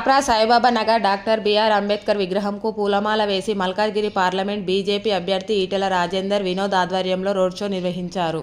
Kapra Saibaba Nagar doctor BR Ambedkar విగ్రహంకు పూలమాల వేసి మల్కాజ్గిరి పార్లమెంట్ బీజేపీ అభ్యర్థి ఈటెల రాజేందర్ వినోద్ ఆధ్వర్యంలో రోడ్ షో నిర్వహించారు.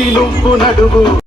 వేసి నడుగు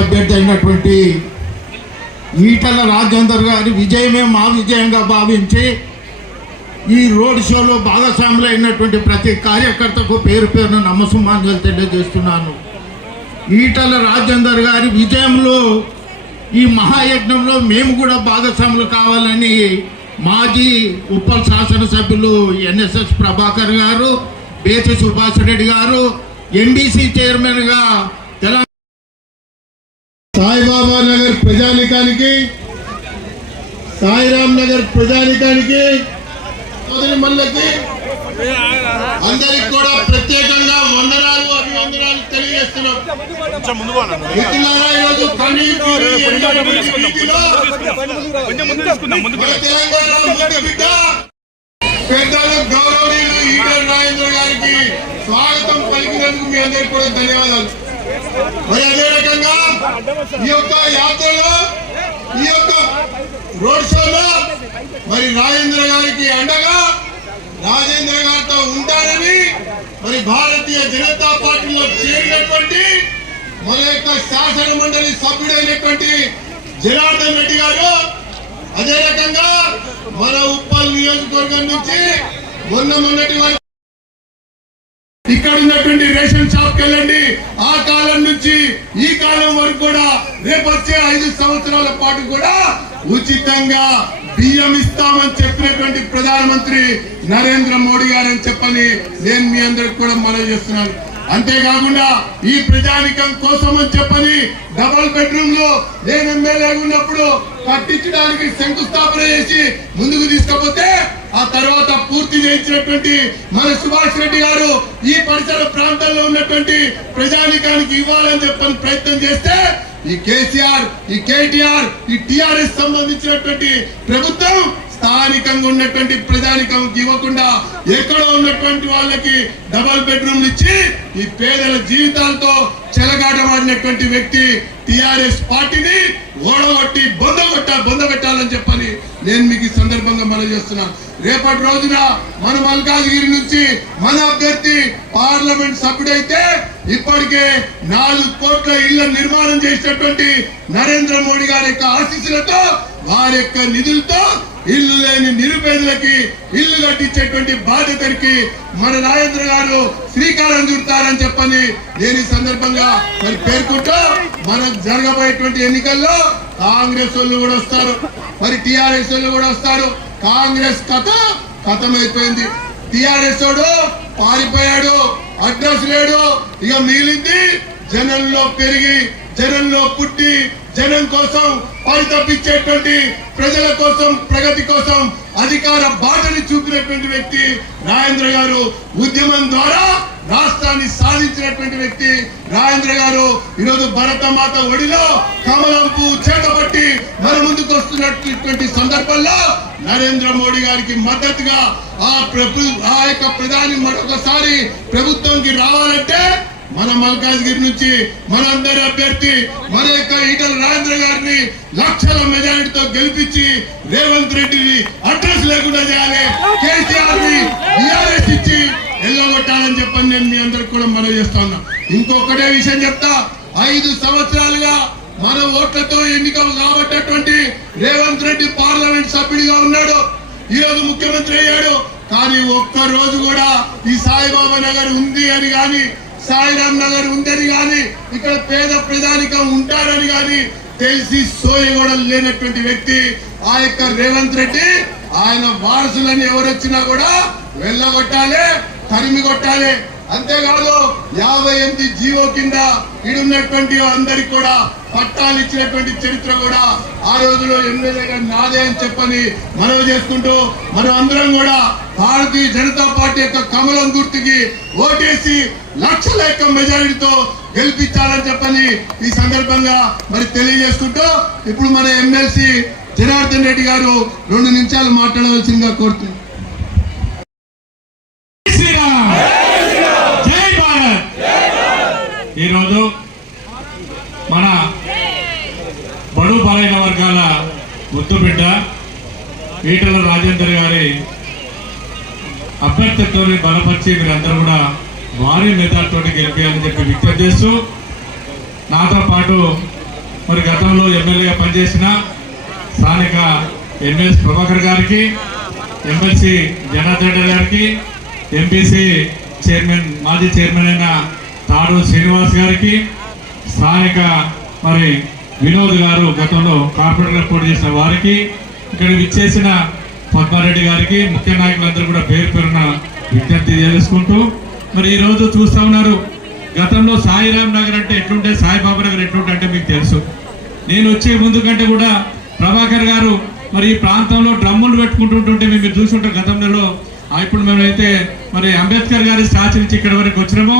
అభ్యర్థి అయినటువంటి ఈటల రాజేందర్ గారి విజయమే మా విజయంగా భావించి ఈ రోడ్ షోలో భాగస్వాములు అయినటువంటి ప్రతి కార్యకర్తకు పేరు పేరున నమ్మసుమాంజలు తెలియజేస్తున్నాను. ఈటల రాజేందర్ గారి విజయంలో ఈ మహాయజ్ఞంలో మేము కూడా భాగస్వాములు కావాలని మాజీ ఉప్పల్ శాసనసభ్యులు ఎన్ఎస్ఎస్ ప్రభాకర్ గారు బేసి సుభాష్ రెడ్డి గారు ఎంబీసీ చైర్మన్గా తెలంగాణ ప్రజానికానికి సాయిరామ్ నగర్ ప్రజానికానికి సోదరి మల్లకి అందరికి కూడా ప్రత్యేకంగా వందనాలు అభివందనాలు తెలియజేస్తున్నాం. మిత్రులారా, ఈరోజు పెద్దలు గౌరవనీయులు ఈటల రాజేంద్ర గారికి స్వాగతం పలికినందుకు మీ అందరికీ కూడా ధన్యవాదాలు. మరి అదే రకంగా ఈ యొక్క యాత్రలో ఈ యొక్క రోడ్ షోలో మరి రాజేంద్ర గారికి అండగా రాజేంద్ర గారితో ఉంటారని మరి భారతీయ జనతా పార్టీలో చేరినటువంటి మన యొక్క శాసన మండలి సభ్యుడైనటువంటి జనార్దన్ రెడ్డి గారు అదే రకంగా మన ఉప్పల్ నియోజకవర్గం నుంచి మొన్న మొన్నటి వరకు ఇక్కడ ఉన్నటువంటి రేషన్ షాప్ వెళ్ళండి. కాలం నుంచి ఈ కాలం వరకు కూడా రేపొచ్చే ఐదు సంవత్సరాల పాటు కూడా ఉచితంగా బియ్యం ఇస్తామని చెప్పినటువంటి ప్రధానమంత్రి నరేంద్ర మోడీ గారని చెప్పని నేను మీ అందరికి కూడా మనవి చేస్తున్నాను. అంతేకాకుండా ఈ ప్రజానికం కోసం అని చెప్పని డబుల్ బెడ్రూమ్లో నేను ఎమ్మెల్యే ఉన్నప్పుడు కట్టించడానికి శంకుస్థాపన చేసి ముందుకు తీసుకపోతే ఆ తర్వాత పూర్తి చేయించినటువంటి మన సుభాష్ రెడ్డి గారు ఈ పరిసర ప్రాంతాల్లో ఉన్నటువంటి ప్రజానికానికి ఇవ్వాలని చెప్పని ప్రయత్నం చేస్తే ఈ కేసీఆర్ ఈ కేటీఆర్ ఈ టిఆర్ఎస్ సంబంధించినటువంటి ప్రభుత్వం స్థానికంగా ఉన్నటువంటి ప్రజానికంకి ఇవ్వకుండా ఎక్కడో ఉన్నటువంటి వాళ్ళకి డబల్ బెడ్రూమ్ ఇచ్చి ఈ పేదల జీవితాలతో చెలగాటమాడినటువంటి వ్యక్తి టిఆర్ఎస్ పార్టీని ఓడగొట్టి బొంద పెట్టాలని చెప్పని నేను మీకు ఈ సందర్భంగా మనం చేస్తున్నాను రేపటి రోజున మన మల్కాజ్గిరి నుంచి మన అభ్యర్థి పార్లమెంట్ సభ్యుడైతే ఇప్పటికే నాలుగు కోట్ల ఇళ్ళ నిర్మాణం చేసినటువంటి నరేంద్ర మోడీ గారి యొక్క ఆశీస్సులతో వారి యొక్క నిధులతో ఇల్లు లేని నిరుపేదలకి ఇల్లు కట్టించేటువంటి బాధ్యతకి మన నాగేంద్ర గారు శ్రీకారం చుడతారని చెప్పని నేను ఈ సందర్భంగా మరి పేర్కొంటూ మనకు జరగబోయేటువంటి ఎన్నికల్లో కాంగ్రెస్ వాళ్ళు కూడా వస్తారు. మరి టిఆర్ఎస్ వాళ్ళు కూడా వస్తారు. కాంగ్రెస్ కథ కథమైపోయింది. టిఆర్ఎస్ వాడు పారిపోయాడు అడ్రస్ లేడు. ఇక మిగిలింది జనంలో పెరిగి జనంలో పుట్టి జనం కోసం పరితపించేటువంటి ప్రజల కోసం ప్రగతి కోసం అధికార బాటని చూపినటువంటి వ్యక్తి రాజేంద్ర గారు. ఉద్యమం ద్వారా రాష్ట్రాన్ని సాధించినటువంటి వ్యక్తి రాజేంద్ర గారు. ఈరోజు భరతమాత ఒడిలో కమలంపు చేతబట్టి మరి ముందుకు వస్తున్నటువంటి సందర్భంలో నరేంద్ర మోడీ గారికి మద్దతుగా ఆ ప్రభు ఆ యొక్క ప్రధాని మరొకసారి ప్రభుత్వంకి రావాలంటే మన మల్కాజ్గిరి నుంచి మనందరి అభ్యర్థి మన యొక్క ఈటల రాజేంద్ర గారిని లక్షల మెజారిటీతో గెలిపించి రేవంత్ రెడ్డిని అడ్రస్ లేకుండా చేయాలి. కేసీఆర్ని బీఆర్ఎస్ ఇచ్చి ఎల్లగొట్టాలని చెప్పని నేను మీ అందరికి కూడా మనవి చేస్తా ఉన్నా. ఇంకొకటే విషయం చెప్తా. ఐదు సంవత్సరాలుగా మన ఓట్లతో ఎన్నికలు కాబట్టేటువంటి రేవంత్ రెడ్డి పార్లమెంట్ సభ్యుడిగా ఉన్నాడు. ఈ రోజు ముఖ్యమంత్రి అయ్యాడు. కానీ ఒక్క రోజు కూడా ఈ సాయిబాబా నగర్ ఉంది అని కానీ సాయిరామ్ నగర్ ఉందని కానీ ఇక్కడ పేద ప్రధానిగా ఉంటారని కానీ తెలిసి సోయ కూడా లేనటువంటి వ్యక్తి ఆ యొక్క రేవంత్ రెడ్డి ఆయన వారసులని ఎవరొచ్చినా కూడా వెళ్ళగొట్టాలి తరిమి కొట్టాలి. అంతేకాదు యాభై ఎనిమిది జీవో కింద ఇడున్నటువంటి అందరికి కూడా పట్టాలు ఇచ్చినటువంటి చరిత్ర కూడా ఆ రోజులో ఎమ్మెల్యేగా నాదే అని చెప్పని మనవి చేసుకుంటూ మనం అందరం కూడా భారతీయ జనతా పార్టీ యొక్క కమలం గుర్తుకి ఓటేసి లక్షల యొక్క మెజారిటీతో గెలిపించాలని చెప్పని ఈ సందర్భంగా మరి తెలియజేసుకుంటూ ఇప్పుడు మన ఎమ్మెల్సీ జనార్దన్ రెడ్డి గారు రెండు నిమిషాలు మాట్లాడవలసిందిగా కోరుతున్నాను ఈరోజు బడు బలైన వర్గాల ముద్దుబిడ్డ ఈటల రాజేందర్ గారి అభ్యర్థిత్వాన్ని బలపరిచి మీరందరూ కూడా భారీ మెథడ్తో గెలిపేయాలని చెప్పి విజ్ఞప్తి చేస్తూ నాతో పాటు మరి గతంలో ఎమ్మెల్యేగా పనిచేసిన స్థానిక ఎంఎస్ ప్రభాకర్ గారికి ఎమ్మెల్సీ జనార్దన్ రెడ్డి గారికి ఎంపీసీ చైర్మన్ మాజీ చైర్మన్ అయిన తాడు శ్రీనివాస్ గారికి స్థానిక మరి వినోద్ గారు గతంలో కార్పొరేటర్ పోటీ చేసిన వారికి ఇక్కడ విచ్చేసిన పద్మారెడ్డి గారికి ముఖ్య నాయకులందరూ కూడా పేరు పేరున విజ్ఞప్తి చేసుకుంటూ మరి ఈరోజు చూస్తూ చూస్తా ఉన్నారు గతంలో సాయిరామ్ నగర్ అంటే ఎట్లుంటే సాయిబాబా నగర్ ఎట్లుంటే అంటే మీకు తెలుసు. నేను వచ్చే ముందు కంటే కూడా ప్రభాకర్ గారు మరి ఈ ప్రాంతంలో డ్రమ్ములు పెట్టుకుంటుంటుంటే మేము చూసుకుంటాం గతంలో. ఆ ఇప్పుడు మేమైతే మరి అంబేద్కర్ గారి స్టాచ్యూ నుంచి ఇక్కడ వరకు వచ్చినామో.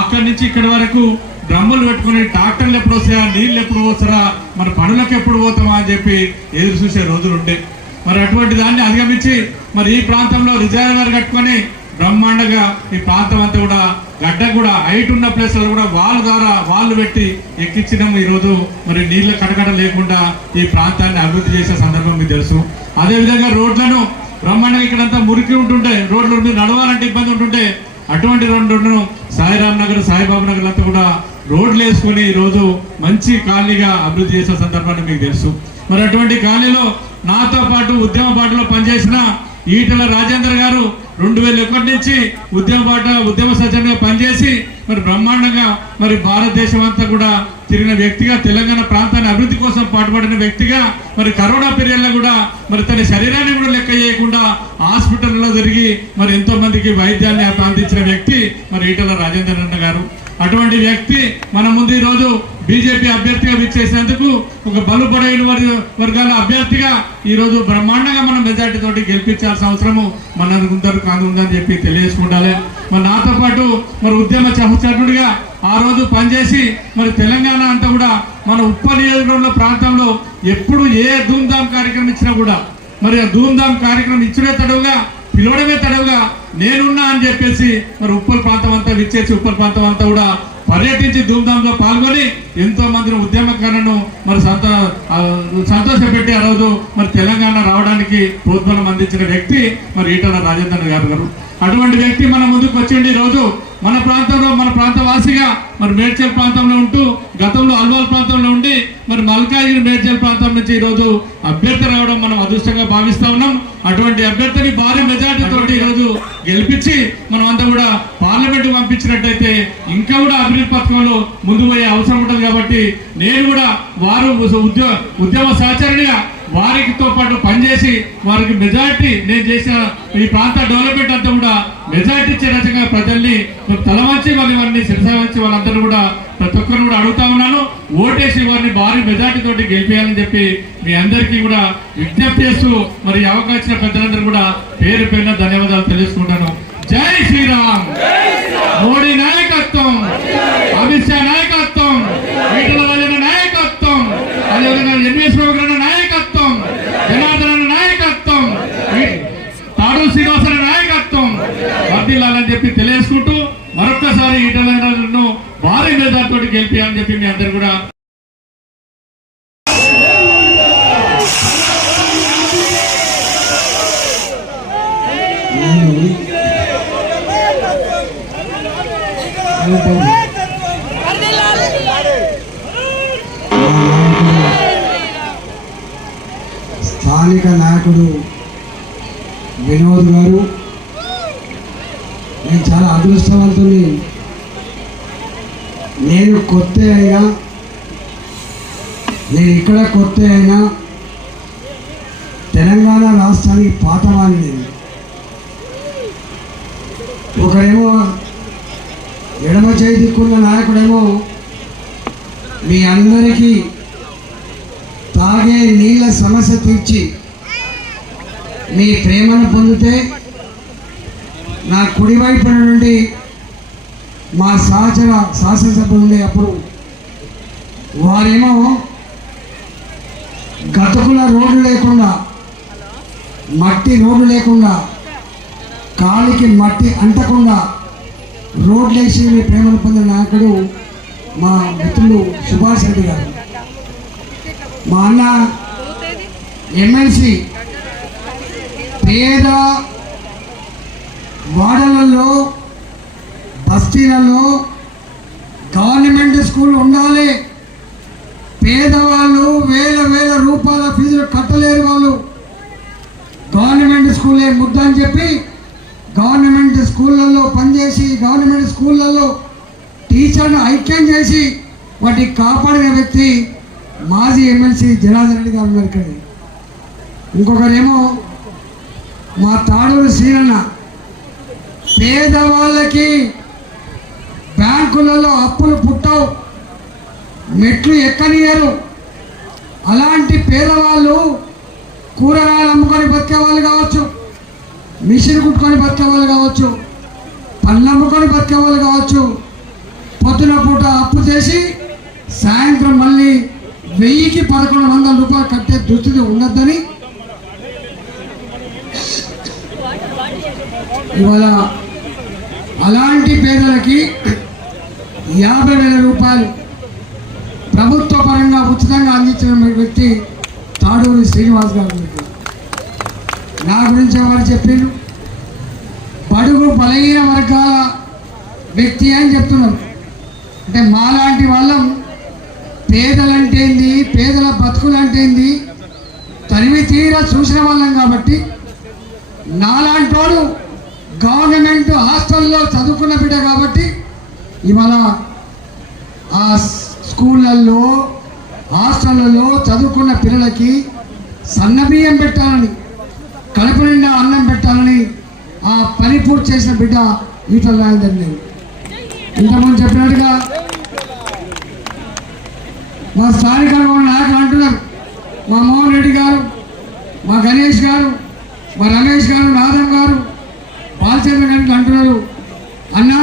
అక్కడి నుంచి ఇక్కడ వరకు డ్రమ్ములు పెట్టుకుని ట్రాక్టర్లు ఎప్పుడు వస్తాయా? నీళ్ళు ఎప్పుడు వస్తారా మన పనులకు ఎప్పుడు పోతామా అని చెప్పి ఎదురు చూసే రోజులు ఉండే. మరి అటువంటి దాన్ని అధిగమించి మరి ఈ ప్రాంతంలో రిజర్వర్ కట్టుకొని బ్రహ్మాండంగా ఈ ప్రాంతం అంతా కూడా గడ్డ కూడా హైట్ ఉన్న ప్లేస్లో కూడా వాళ్ళ ద్వారా వాళ్ళు పెట్టి ఎక్కించడం ఈ రోజు మరి నీళ్ళ కడకడ లేకుండా ఈ ప్రాంతాన్ని అభివృద్ధి చేసే సందర్భం మీకు తెలుసు. అదే విధంగా రోడ్లను బ్రహ్మాండంగా ఇక్కడంతా మురికి ఉంటుంటే రోడ్ల మీద నడవాలంటే ఇబ్బంది ఉంటుంటే అటువంటి రెండు రోడ్లను సాయిరామ్ నగర్ సాయిబాబు నగర్ అంతా కూడా రోడ్లు వేసుకుని ఈ రోజు మంచి కాలనీగా అభివృద్ధి చేసే సందర్భాన్ని మీకు తెలుసు. మరి అటువంటి కాలనీలో నాతో పాటు ఉద్యమ పాటలో పనిచేసిన ఈటల రాజేందర్ గారు రెండు వేల ఒకటి నుంచి ఉద్యమ పాట ఉద్యమ సజ్జనగా పనిచేసి మరి బ్రహ్మాండంగా మరి భారతదేశం అంతా కూడా తిరిగిన వ్యక్తిగా తెలంగాణ ప్రాంతాన్ని అభివృద్ధి కోసం పాటుపడిన వ్యక్తిగా మరి కరోనా పీరియడ్లో కూడా మరి తన శరీరాన్ని కూడా లెక్క చేయకుండా హాస్పిటల్లో జరిగి మరి ఎంతో మందికి వైద్యాన్ని అందించిన వ్యక్తి మరి ఈటల రాజేందర్ అన్న గారు. అటువంటి వ్యక్తి మన ముందు ఈ రోజు బీజేపీ అభ్యర్థిగా విచ్చేసేందుకు ఒక బలుపడైన వర్గ- వర్గాల అభ్యర్థిగా ఈ రోజు బ్రహ్మాండంగా మనం మెజార్టీ తోటి గెలిపించాల్సిన అవసరము మన కాదు ఉందని చెప్పి తెలియజేసుకుంటాలి. మరి నాతో పాటు మరి ఉద్యమ సహచరుడిగా ఆ రోజు పనిచేసి మరి తెలంగాణ అంతా కూడా మన ఉప్ప నియోజకవర్గంలో ప్రాంతంలో ఎప్పుడు ఏ ధూమ్ధామ్ కార్యక్రమం ఇచ్చినా కూడా మరి ఆ ధూమ్ధామ్ కార్యక్రమం ఇచ్చడే తడవుగా పిలవడమే తడవుగా నేనున్నా అని చెప్పేసి మరి ఉప్పల్ ప్రాంతం అంతా విచ్చేసి ఉప్పల్ ప్రాంతం అంతా కూడా పర్యటించి ధూమ్ధామ్లో పాల్గొని ఎంతో మందిని ఉద్యమకారులను మరి సంత సంతోషపెట్టి ఆ రోజు మరి తెలంగాణ రావడానికి ప్రోద్బలం అందించిన వ్యక్తి మరి ఈటల రాజేంద్ర గారు గారు. అటువంటి వ్యక్తి మన ముందుకు వచ్చిండి రోజు మన ప్రాంతంలో మన ప్రాంతవాసిగా మరి మేడ్చల్ ప్రాంతంలో ఉంటూ గతంలో అల్వాల్ ప్రాంతంలో ఉండి మరి మల్కాజిగిరి మేడ్చల్ ప్రాంతం నుంచి ఈ రోజు అభ్యర్థి రావడం మనం అదృష్టంగా భావిస్తా ఉన్నాం. అటువంటి అభ్యర్థిని భారీ మెజార్టీతో తోటి రోజు గెలిపించి మనం అంతా కూడా పార్లమెంట్ పంపించినట్టయితే ఇంకా కూడా అభివృద్ధి పథకంలో ముందు పోయే అవసరం ఉంటుంది కాబట్టి నేను కూడా వారు ఉద్యోగ ఉద్యమ సహచరునిగా వారితో పాటు పనిచేసి వారికి మెజారిటీ నేను చేసిన ఈ ప్రాంత డెవలప్మెంట్ అంతా కూడా మెజార్టీ ఇచ్చే రకంగా ప్రజల్ని తలవంచి మరి వారిని శిరసావంచి వాళ్ళందరూ కూడా ప్రతి ఒక్కరు కూడా అడుగుతా ఉన్నాను. ఓటేసి వారిని భారీ మెజార్టీ తోటి గెలిపేయాలని చెప్పి మీ అందరికీ కూడా విజ్ఞప్తి చేస్తూ మరి అవకాశం పెద్దలందరూ కూడా పేరు పేరున ధన్యవాదాలు తెలుసుకుంటాను. జై శ్రీరామ్! మోడీ నాయకత్వం! అమిత్ షా నాయకత్వం! ఈటల రాజన్న నాయకత్వం! అదేవిధంగా ఎన్ఎస్ ప్రోగ్రాం నాయకత్వం జనార్దన నాయకత్వం ఈ తాడు శ్రీనివాస నాయకత్వం వర్దిల్లాలని చెప్పి తెలియజేసుకుంటూ మరొక్కసారి ఈటల రాజన్నను భారీ మేధాతో గెలిపియాలని చెప్పి మీ అందరు కూడా స్థానిక నాయకుడు వినోద్ గారు నేను చాలా అదృష్టవంతుని నేను కొత్త అయినా నేను ఇక్కడ కొత్త అయినా తెలంగాణ రాష్ట్రానికి పాతవాణి నేను ఒకరేమో ఎడమ చేయి దిక్కున్న నాయకుడేమో మీ అందరికీ తాగే నీళ్ళ సమస్య తీర్చి మీ ప్రేమను పొందితే నా కుడివైపు నుండి మా సహచర శాసనసభ ఉండే అప్పుడు వారేమో గతుకుల రోడ్లు లేకుండా మట్టి రోడ్లు లేకుండా కాలికి మట్టి అంటకుండా రోడ్లు వేసి మీ ప్రేమను పొందిన నాయకుడు మా మిత్రులు సుభాష్ రెడ్డి గారు. మా అన్న ఎమ్మెల్సీ పేద వాడలలో బస్తీలలో గవర్నమెంట్ స్కూల్ ఉండాలి. పేదవాళ్ళు వేల వేల రూపాయల ఫీజులు కట్టలేరు వాళ్ళు. గవర్నమెంట్ స్కూలే ముద్ద అని చెప్పి గవర్నమెంట్ స్కూళ్ళల్లో పనిచేసి గవర్నమెంట్ స్కూళ్ళల్లో టీచర్ను ఐక్యం చేసి వాటిని కాపాడిన వ్యక్తి మాజీ ఎమ్మెల్సీ జనార్దన్ రెడ్డి గారు ఉన్నారు ఇక్కడ. ఇంకొకరేమో మా తాడూరు శ్రీరన్న. పేదవాళ్ళకి బ్యాంకులలో అప్పులు పుట్టవు. మెట్లు ఎక్కనియరు అలాంటి పేదవాళ్ళు కూరగాయలు అమ్ముకొని బతికే వాళ్ళు కావచ్చు మిషన్ కుట్టుకొని బతికే వాళ్ళు కావచ్చు పళ్ళు అమ్ముకొని బతికే వాళ్ళు కావచ్చు పొద్దున పూట అప్పు చేసి సాయంత్రం మళ్ళీ వెయ్యికి పదకొండు వందల రూపాయలు కట్టే దుస్థితి ఉండద్దని ఇవాళ అలాంటి పేదలకి యాభై వేల రూపాయలు ప్రభుత్వ పరంగా ఉచితంగా అందించిన వ్యక్తి తాడూరి శ్రీనివాస్ గారు. నా గురించి ఎవరు చెప్పారు బడుగు బలహీన వర్గాల వ్యక్తి అని చెప్తున్నారు. అంటే మాలాంటి వాళ్ళం పేదలంటే ఏంది పేదల బతుకులంటే ఏంది తనివి తీరా చూసిన వాళ్ళం కాబట్టి నాలాంటోడు గవర్నమెంట్ హాస్టల్లో చదువుకున్న బిడ్డ కాబట్టి ఇవాళ ఆ స్కూళ్ళల్లో హాస్టళ్ళలో చదువుకున్న పిల్లలకి సన్నబియ్యం పెట్టాలని కడుపు నిండా అన్నం పెట్టాలని ఆ పని పూర్తి చేసిన బిడ్డ ఈటల రాజేందర్ నేను ఇంతకుముందు చెప్పినట్టుగా మా స్థానిక నాయకులు అంటున్నారు. మా మోహన్ రెడ్డి గారు మా గణేష్ గారు మా రమేష్ గారు నాదం గారు బాలచంద్ర గారికి అంటున్నారు. అన్నా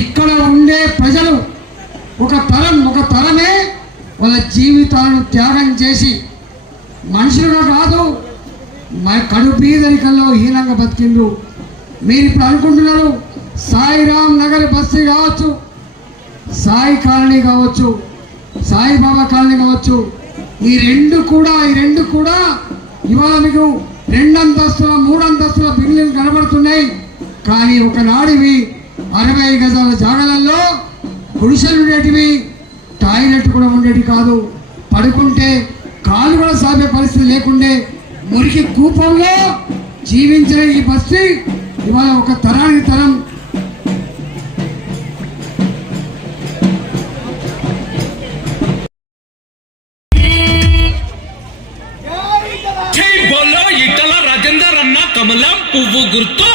ఇక్కడ ఉండే ప్రజలు ఒక తరం ఒక తరమే వాళ్ళ జీవితాలను త్యాగం చేసి మనుషులుగా కాదు మా కడుపీదరికల్లో హీనంగా బతికిండ్రు. మీరు ఇప్పుడు అనుకుంటున్నారు సాయిరామ్ నగర్ బస్తీ కావచ్చు సాయి కాలనీ కావచ్చు సాయిబాబా కాలనీ కావచ్చు ఈ రెండు కూడా ఈ రెండు కూడా ఇవాళ మీకు రెండు అంతస్తుల మూడు అంతస్తుల బిల్డింగ్ కనబడుతున్నాయి. కానీ ఒకనాడివి అరవై గజాల జాగలలో గుడిసెలు ఉండేటివి టాయిలెట్ కూడా ఉండేది కాదు. పడుకుంటే కాలు కూడా సాగే పరిస్థితి లేకుండే మురికి కూపంలో జీవించిన ఈ బస్తీ ఇవాళ ఒక తరానికి తరం. జై రాజేందర్ అన్న కమలం పువ్వు గుర్తు.